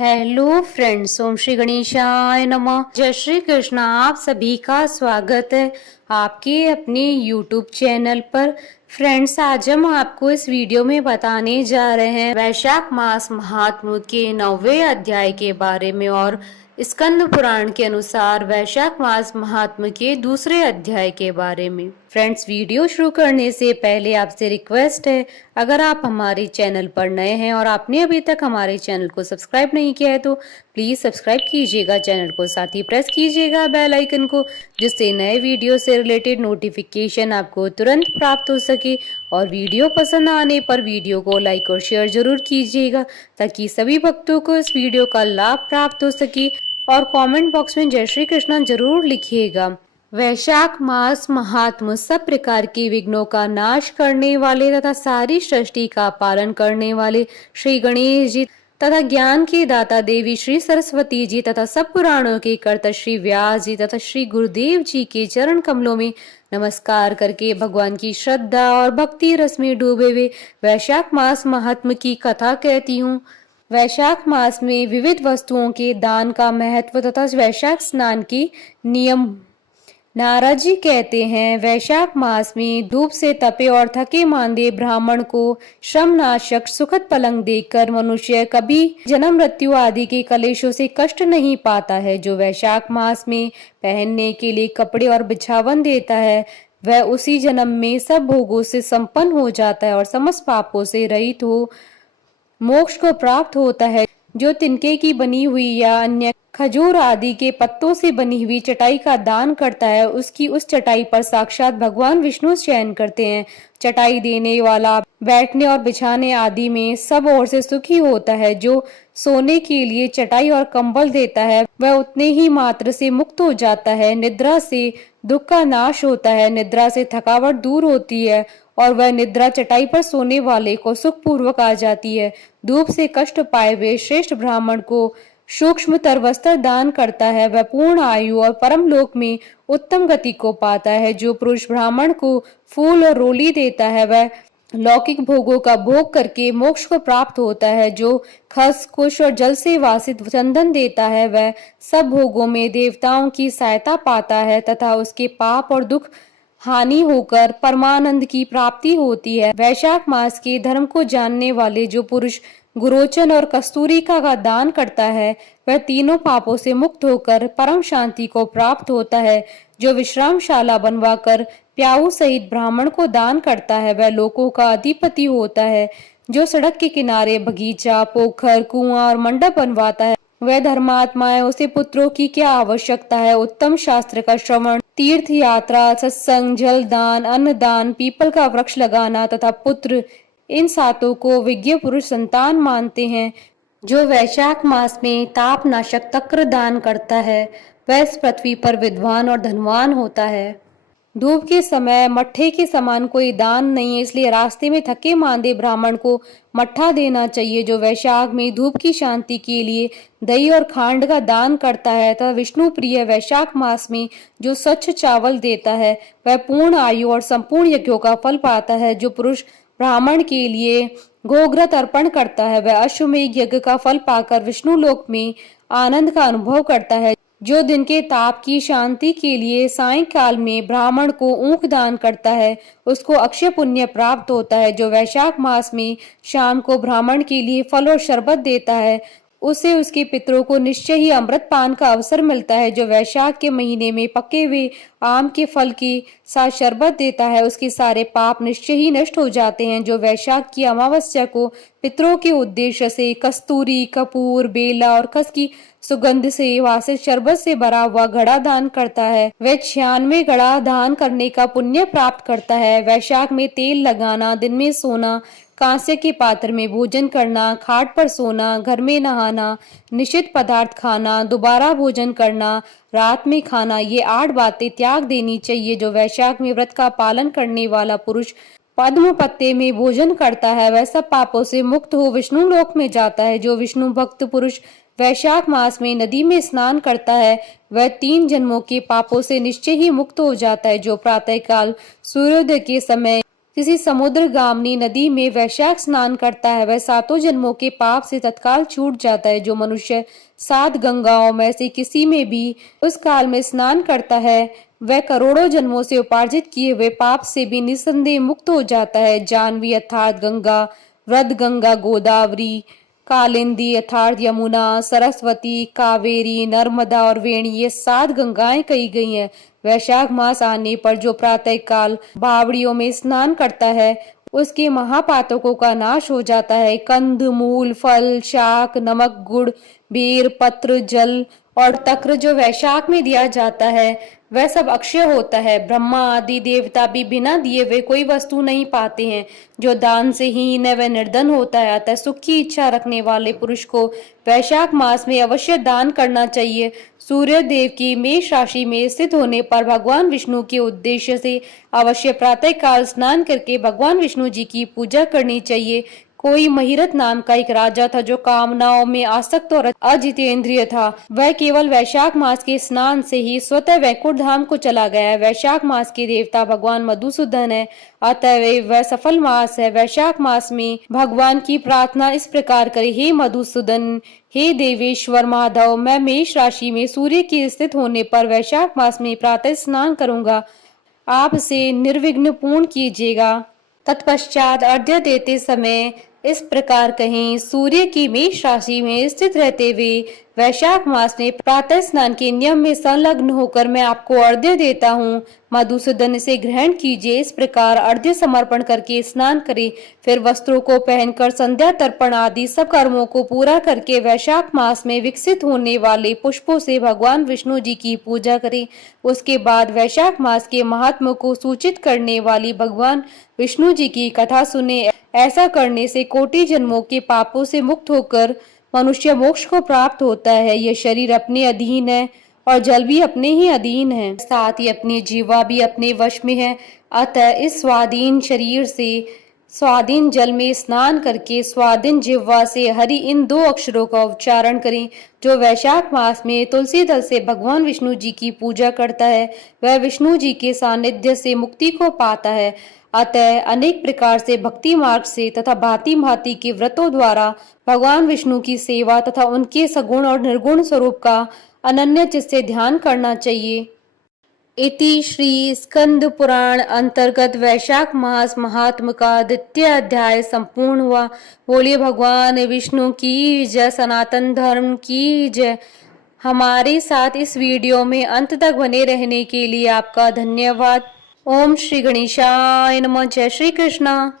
Hello friends, ओम श्री गणेशाय नमः। जय श्री कृष्ण। आप सभी का स्वागत है आपके अपने यूट्यूब चैनल पर। फ्रेंड्स, आज हम आपको इस वीडियो में बताने जा रहे हैं वैशाख मास महात्म्य के 9वें अध्याय के बारे में और स्कंद पुराण के अनुसार वैशाख मास महात्म्य के दूसरे अध्याय के बारे में। फ्रेंड्स, वीडियो शुरू करने से पहले आपसे रिक्वेस्ट है, अगर आप हमारे चैनल पर नए हैं और आपने अभी तक हमारे चैनल को सब्सक्राइब नहीं किया है तो प्लीज सब्सक्राइब कीजिएगा चैनल को, साथ ही प्रेस कीजिएगा बेल आइकन को, जिससे नए वीडियो से रिलेटेड नोटिफिकेशन आपको तुरंत प्राप्त हो सके। और वीडियो पसंद आने पर वीडियो को लाइक और शेयर जरूर कीजिएगा ताकि सभी भक्तों को इस वीडियो का लाभ प्राप्त हो सके। और कमेंट बॉक्स में जय श्री कृष्ण जरूर लिखिएगा। वैशाख मास महात्म्य सब प्रकार के विघ्नों का नाश करने वाले तथा सारी सृष्टि का पालन करने वाले श्री गणेश जी तथा ज्ञान के दाता देवी श्री सरस्वती जी तथा सब पुराणों के कर्ता श्री व्यास जी तथा श्री गुरुदेव जी के चरण कमलों में नमस्कार करके भगवान की श्रद्धा और भक्ति रस में डूबे हुए वैशाख मास महात्म्य की कथा कहती हूँ। वैशाख मास में विविध वस्तुओं के दान का महत्व तथा वैशाख स्नान के नियम। नारद जी कहते हैं, वैशाख मास में धूप से तपे और थके मांदे ब्राह्मण को श्रम नाशक सुखद पलंग देकर मनुष्य कभी जन्म मृत्यु आदि के कलेशों से कष्ट नहीं पाता है। जो वैशाख मास में पहनने के लिए कपड़े और बिछावन देता है वह उसी जन्म में सब भोगों से संपन्न हो जाता है और समस्त पापों से रहित हो मोक्ष को प्राप्त होता है। जो तिनके की बनी हुई या अन्य खजूर आदि के पत्तों से बनी हुई चटाई का दान करता है उसकी उस चटाई पर साक्षात भगवान विष्णु शयन करते हैं। चटाई देने वाला बैठने और बिछाने आदि में सब ओर से सुखी होता है। जो सोने के लिए चटाई और कंबल देता है वह उतने ही मात्र से मुक्त हो जाता है। निद्रा से दुख का नाश होता है, निद्रा से थकावट दूर होती है और वह निद्रा चटाई पर सोने वाले को सुख पूर्वक आ जाती है। धूप से कष्ट पाए हुए श्रेष्ठ ब्राह्मण को सूक्ष्मतर वस्त्र दान करता है वह पूर्ण आयु और परम लोक में उत्तम गति को पाता है। जो पुरुष ब्राह्मण को फूल और रोली देता है वह लौकिक भोगों का भोग करके मोक्ष को प्राप्त होता है। जो खस कुश और जल से वासित चंदन देता है वह सब भोगों में देवताओं की सहायता पाता है तथा उसके पाप और दुख हानि होकर परमानंद की प्राप्ति होती है। वैशाख मास के धर्म को जानने वाले जो पुरुष गुरोचन और कस्तूरिका का दान करता है वह तीनों पापों से मुक्त होकर परम शांति को प्राप्त होता है। जो विश्रामशाला बनवाकर प्याऊ सहित ब्राह्मण को दान करता है वह लोकों का अधिपति होता है। जो सड़क के किनारे बगीचा, पोखर, कुआं और मंडप बनवाता है वह धर्मात्मा है। उसे पुत्रों की क्या आवश्यकता है। उत्तम शास्त्र का श्रवण, तीर्थ यात्रा, सत्संग, जल दान, अन्न दान, पीपल का वृक्ष लगाना तथा पुत्र, इन सातों को विज्ञ पुरुष संतान मानते हैं। जो वैशाख मास में ताप नाशक तक्र दान करता है वह इस पृथ्वी पर विद्वान और धनवान होता है। धूप के समय मट्ठे के समान कोई दान नहीं है, इसलिए रास्ते में थके मांदे ब्राह्मण को मट्ठा देना चाहिए। जो वैशाख में धूप की शांति के लिए दही और खांड का दान करता है तथा विष्णु प्रिय वैशाख मास में जो स्वच्छ चावल देता है वह पूर्ण आयु और संपूर्ण यज्ञों का फल पाता है। जो पुरुष ब्राह्मण के लिए गोघृत अर्पण करता है वह अश्वमेध यज्ञ का फल पाकर विष्णु लोक में आनंद का अनुभव करता है। जो दिन के ताप की शांति के लिए सायंकाल में ब्राह्मण को ऊख दान करता है उसको अक्षय पुण्य प्राप्त होता है। जो वैशाख मास में शाम को ब्राह्मण के लिए फल और शरबत देता है उसे उसके पितरों को निश्चय ही अमृत पान का अवसर मिलता है। जो वैशाख के महीने में पके हुए आम के फल के साथ शरबत देता है उसके सारे पाप निश्चय ही नष्ट हो जाते हैं। जो वैशाख की अमावस्या को पितरों के उद्देश्य से कस्तूरी, कपूर, बेला और खस की सुगंध से वासित शरबत से भरा हुआ घड़ा दान करता है वह 96 घड़ा दान करने का पुण्य प्राप्त करता है। वैशाख में तेल लगाना, दिन में सोना, कांसे के पात्र में भोजन करना, खाट पर सोना, घर में नहाना, निषिद्ध पदार्थ खाना, दोबारा भोजन करना, रात में खाना, ये 8 बातें त्याग देनी चाहिए। जो वैशाख में व्रत का पालन करने वाला पुरुष पद्म पत्ते में भोजन करता है वह सब पापों से मुक्त हो विष्णु लोक में जाता है। जो विष्णु भक्त पुरुष वैशाख मास में नदी में स्नान करता है वह 3 जन्मों के पापों से निश्चय ही मुक्त हो जाता है। जो प्रातःकाल सूर्योदय के समय किसी समुद्र गामनी नदी में वैशाख स्नान करता है वह सातों जन्मों के पाप से तत्काल छूट जाता है। जो मनुष्य 7 गंगाओं में से किसी में भी उस काल में स्नान करता है वह करोड़ों जन्मों से उपार्जित किए हुए पाप से भी निस्संदेह मुक्त हो जाता है। जानवी अर्थात गंगा, वृद्ध गंगा, गोदावरी, कालिंदी अर्थात यमुना, सरस्वती, कावेरी, नर्मदा और वेणी ये 7 गंगाएं कही गई हैं। वैशाख मास आने पर जो प्रातः काल बावड़ियों में स्नान करता है उसके महापातकों का नाश हो जाता है। कंद, मूल, फल, शाक, नमक, गुड़, बेर, पत्र, जल और तक्र जो वैशाख में दिया जाता है वह सब अक्षय होता है। ब्रह्मा आदि देवता भी बिना दिए वे कोई वस्तु नहीं पाते हैं। जो दान से ही न वह निर्धन होता है। अतः सुख की इच्छा रखने वाले पुरुष को वैशाख मास में अवश्य दान करना चाहिए। सूर्य देव की मेष राशि में स्थित होने पर भगवान विष्णु के उद्देश्य से अवश्य प्रातः काल स्नान करके भगवान विष्णु जी की पूजा करनी चाहिए। कोई महिरथ नाम का एक राजा था जो कामनाओं में आसक्त और अजितेंद्रिय था। वह केवल वैशाख मास के स्नान से ही स्वतः वैकुंठ धाम को चला गया। वैशाख मास के देवता भगवान मधुसूदन है, अतः वह सफल मास है। वैशाख मास में भगवान की प्रार्थना इस प्रकार करे, हे मधुसूदन, हे देवेश्वर माधव, मैं मेष राशि में सूर्य के स्थित होने पर वैशाख मास में प्रातः स्नान करूंगा, आप इसे निर्विघ्न पूर्ण कीजिएगा। तत्पश्चात अर्घ्य देते समय इस प्रकार कहें, सूर्य की मेष राशि में स्थित रहते हुए वैशाख मास में प्रातः स्नान के नियम में संलग्न होकर मैं आपको अर्घ्य देता हूँ, मधुसूदन से ग्रहण कीजिए। इस प्रकार अर्घ्य समर्पण करके स्नान करें। फिर वस्त्रों को पहनकर संध्या तर्पण आदि सब कर्मों को पूरा करके वैशाख मास में विकसित होने वाले पुष्पों से भगवान विष्णु जी की पूजा करें। उसके बाद वैशाख मास के महात्म को सूचित करने वाली भगवान विष्णु जी की कथा सुने। ऐसा करने से कोटि जन्मों के पापों से मुक्त होकर मनुष्य मोक्ष को प्राप्त होता है। यह शरीर अपने अधीन है और जल भी अपने ही अधीन है, साथ ही अपनी जीवा भी अपने वश में है। अतः इस स्वाधीन शरीर से स्वाधीन जल में स्नान करके स्वाधीन जिह्वा से हरि इन 2 अक्षरों का उच्चारण करें। जो वैशाख मास में तुलसी दल से भगवान विष्णु जी की पूजा करता है वह विष्णु जी के सानिध्य से मुक्ति को पाता है। अतः अनेक प्रकार से भक्ति मार्ग से तथा भांति भांति के व्रतों द्वारा भगवान विष्णु की सेवा तथा उनके सगुण और निर्गुण स्वरूप का अनन्य चित्त से ध्यान करना चाहिए। इति श्री स्कंद पुराण अंतर्गत वैशाख मास महात्म का द्वितीय अध्याय संपूर्ण हुआ। बोलिए भगवान विष्णु की जय, सनातन धर्म की जय। हमारे साथ इस वीडियो में अंत तक बने रहने के लिए आपका धन्यवाद। ओम श्री गणेशाय नमः। जय श्री कृष्णा।